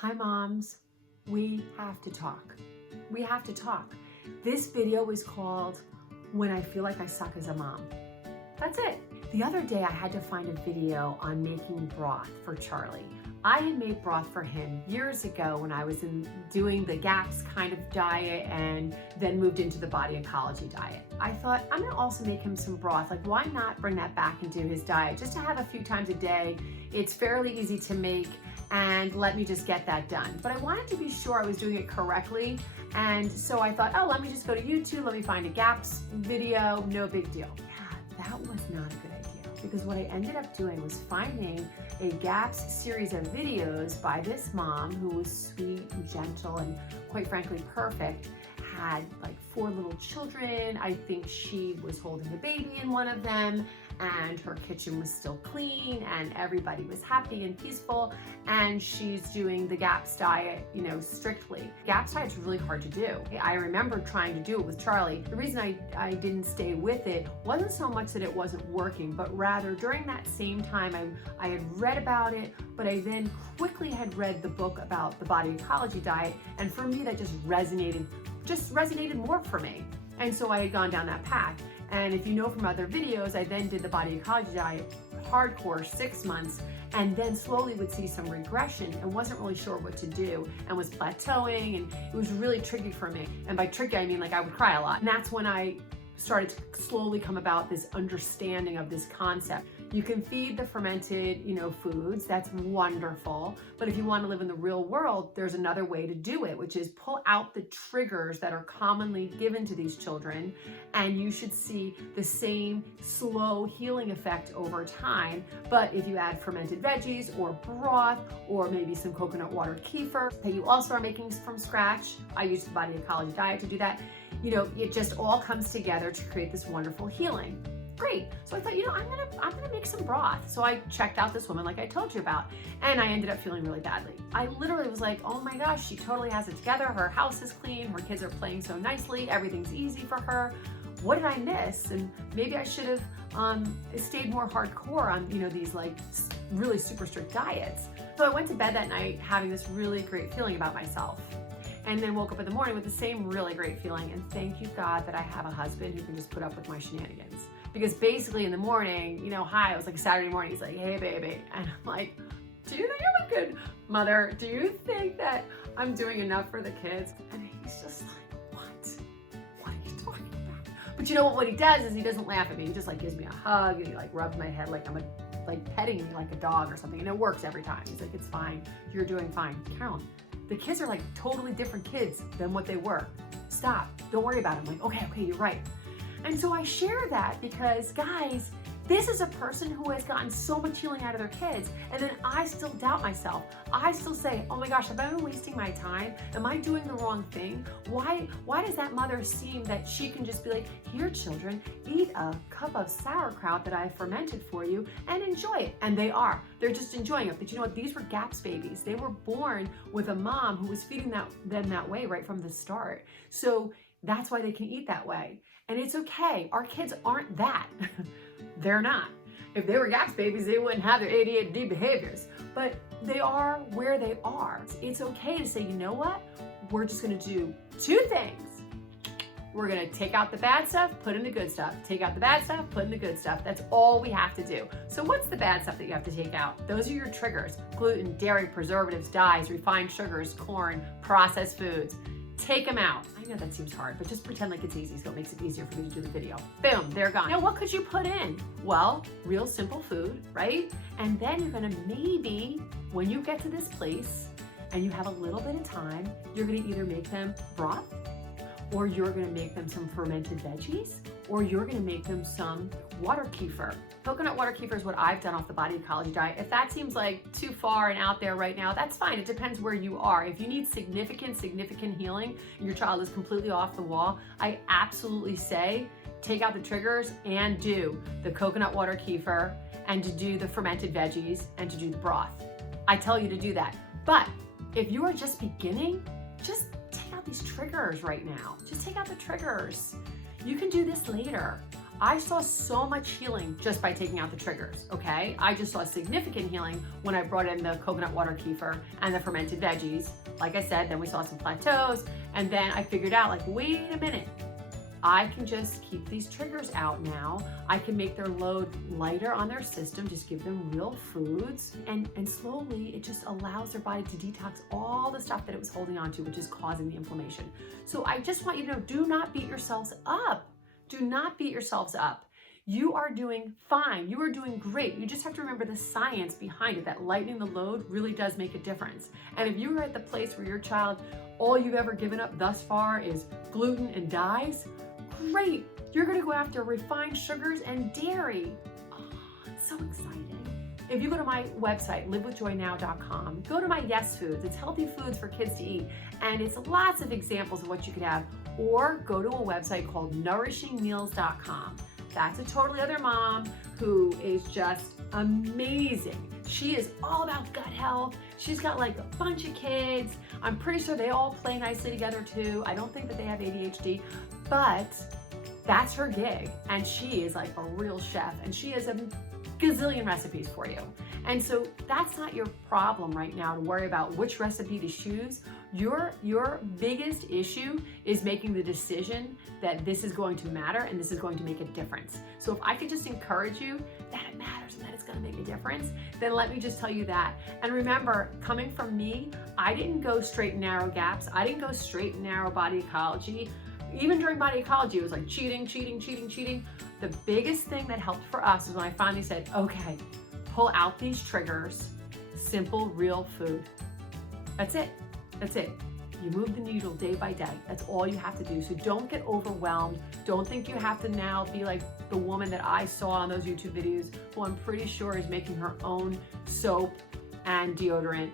Hi moms, we have to talk. We have to talk. This video is called When I Feel Like I Suck as a Mom. That's it. The other day I had to find a video on making broth for Charlie. I had made broth for him years ago when I was doing the GAPS kind of diet and then moved into the body ecology diet. I thought I'm gonna also make him some broth. Like, why not bring that back into his diet just to have a few times a day? It's fairly easy to make, and let me just get that done. But I wanted to be sure I was doing it correctly. And so I thought, oh, let me just go to YouTube, let me find a GAPS video, no big deal. Yeah, that was not a good idea, because what I ended up doing was finding a GAPS series of videos by this mom who was sweet and gentle and quite frankly perfect, had like 4 little children. I think she was holding a baby in one of them, and her kitchen was still clean and everybody was happy and peaceful, and she's doing the GAPS diet, strictly. GAPS diet's really hard to do. I remember trying to do it with Charlie. The reason I didn't stay with it wasn't so much that it wasn't working, but rather during that same time I had read about it, but I then quickly had read the book about the body ecology diet, and for me that just resonated more for me. And so I had gone down that path. And if you know from other videos, I then did the body ecology diet hardcore 6 months, and then slowly would see some regression and wasn't really sure what to do and was plateauing, and it was really tricky for me. And by tricky, I mean like I would cry a lot. And that's when I started to slowly come about this understanding of this concept. You can feed the fermented, foods, that's wonderful. But if you want to live in the real world, there's another way to do it, which is pull out the triggers that are commonly given to these children, and you should see the same slow healing effect over time. But if you add fermented veggies or broth or maybe some coconut water kefir that you also are making from scratch, I use the body ecology diet to do that, it just all comes together to create this wonderful healing. Great. So I thought, I'm gonna make some broth. So I checked out this woman like I told you about, and I ended up feeling really badly. I literally was like, oh my gosh, she totally has it together. Her house is clean. Her kids are playing so nicely. Everything's easy for her. What did I miss? And maybe I should have stayed more hardcore on, these like really super strict diets. So I went to bed that night having this really great feeling about myself. And then woke up in the morning with the same really great feeling. And thank you God that I have a husband who can just put up with my shenanigans. Because basically in the morning, it was like a Saturday morning, he's like, hey baby. And I'm like, do you think I'm a good mother? Do you think that I'm doing enough for the kids? And he's just like, what? What are you talking about? But what he does is he doesn't laugh at me. He just like gives me a hug, and he like rubs my head like I'm petting me like a dog or something. And it works every time. He's like, it's fine. You're doing fine. Carolyn, the kids are like totally different kids than what they were. Stop, don't worry about it. I'm like, okay, you're right. And so I share that because, guys, this is a person who has gotten so much healing out of their kids, and then I still doubt myself. I still say, oh my gosh, have I been wasting my time? Am I doing the wrong thing? Why does that mother seem that she can just be like, here children, eat a cup of sauerkraut that I fermented for you and enjoy it? And they are. They're just enjoying it. But you know what? These were GAPS babies. They were born with a mom who was feeding them that way right from the start. So that's why they can eat that way. And it's okay. Our kids aren't that. They're not. If they were GAPS babies, they wouldn't have their ADHD behaviors. But they are where they are. It's okay to say, you know what? We're just gonna do 2 things. We're gonna take out the bad stuff, put in the good stuff. Take out the bad stuff, put in the good stuff. That's all we have to do. So what's the bad stuff that you have to take out? Those are your triggers: gluten, dairy, preservatives, dyes, refined sugars, corn, processed foods. Take them out. I know that seems hard, but just pretend like it's easy so it makes it easier for me to do the video. Boom, they're gone. Now what could you put in? Well, real simple food, right? And then you're gonna maybe, when you get to this place and you have a little bit of time, you're gonna either make them broth, or you're gonna make them some fermented veggies, or you're gonna make them some water kefir. Coconut water kefir is what I've done off the body ecology diet. If that seems like too far and out there right now, that's fine. It depends where you are. If you need significant healing, and your child is completely off the wall, I absolutely say take out the triggers and do the coconut water kefir, and to do the fermented veggies, and to do the broth. I tell you to do that. But if you are just beginning, just take out these triggers right now. Just take out the triggers. You can do this later. I saw so much healing just by taking out the triggers, okay? I just saw significant healing when I brought in the coconut water kefir and the fermented veggies. Like I said, then we saw some plateaus, and then I figured out, like, wait a minute, I can just keep these triggers out now. I can make their load lighter on their system, just give them real foods, and slowly it just allows their body to detox all the stuff that it was holding on to, which is causing the inflammation. So I just want you to know, do not beat yourselves up. Do not beat yourselves up. You are doing fine. You are doing great. You just have to remember the science behind it, that lightening the load really does make a difference. And if you are at the place where your child, all you've ever given up thus far is gluten and dyes, great. You're gonna go after refined sugars and dairy. Oh, it's so exciting. If you go to my website, livewithjoynow.com, go to my Yes Foods. It's healthy foods for kids to eat. And it's lots of examples of what you could have. Or go to a website called nourishingmeals.com. That's a totally other mom who is just amazing. She is all about gut health. She's got like a bunch of kids. I'm pretty sure they all play nicely together too. I don't think that they have ADHD, but that's her gig. And she is like a real chef, and she has a gazillion recipes for you. And so that's not your problem right now to worry about which recipe to choose. Your biggest issue is making the decision that this is going to matter and this is going to make a difference. So if I could just encourage you that it matters and that it's going to make a difference, then let me just tell you that. And remember, coming from me, I didn't go straight and narrow gaps. I didn't go straight and narrow body ecology. Even during body ecology, it was like cheating. The biggest thing that helped for us is when I finally said, okay, pull out these triggers, simple, real food. That's it. That's it. You move the needle day by day. That's all you have to do. So don't get overwhelmed. Don't think you have to now be like the woman that I saw on those YouTube videos, who I'm pretty sure is making her own soap and deodorant.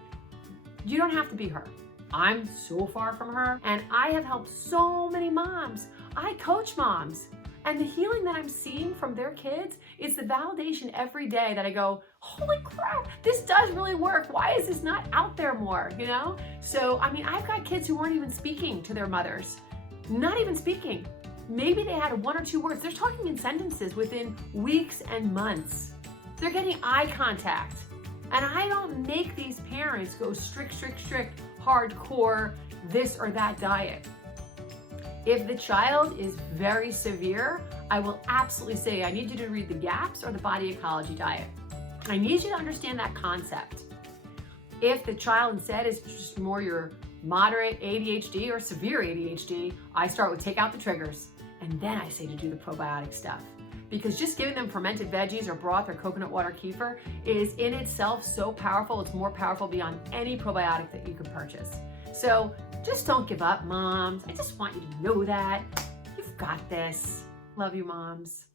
You don't have to be her. I'm so far from her, and I have helped so many moms. I coach moms, and the healing that I'm seeing from their kids is the validation every day that I go, holy crap, this does really work. Why is this not out there more, you know? So, I mean, I've got kids who weren't even speaking to their mothers, not even speaking. Maybe they had 1 or 2 words. They're talking in sentences within weeks and months. They're getting eye contact. And I don't make these parents go strict, hardcore, this or that diet. If the child is very severe, I will absolutely say, I need you to read the GAPS or the body ecology diet. I need you to understand that concept. If the child instead is just more your moderate ADHD or severe ADHD, I start with take out the triggers, and then I say to do the probiotic stuff. Because just giving them fermented veggies or broth or coconut water kefir is in itself so powerful. It's more powerful beyond any probiotic that you could purchase. So just don't give up, moms. I just want you to know that. You've got this. Love you, moms.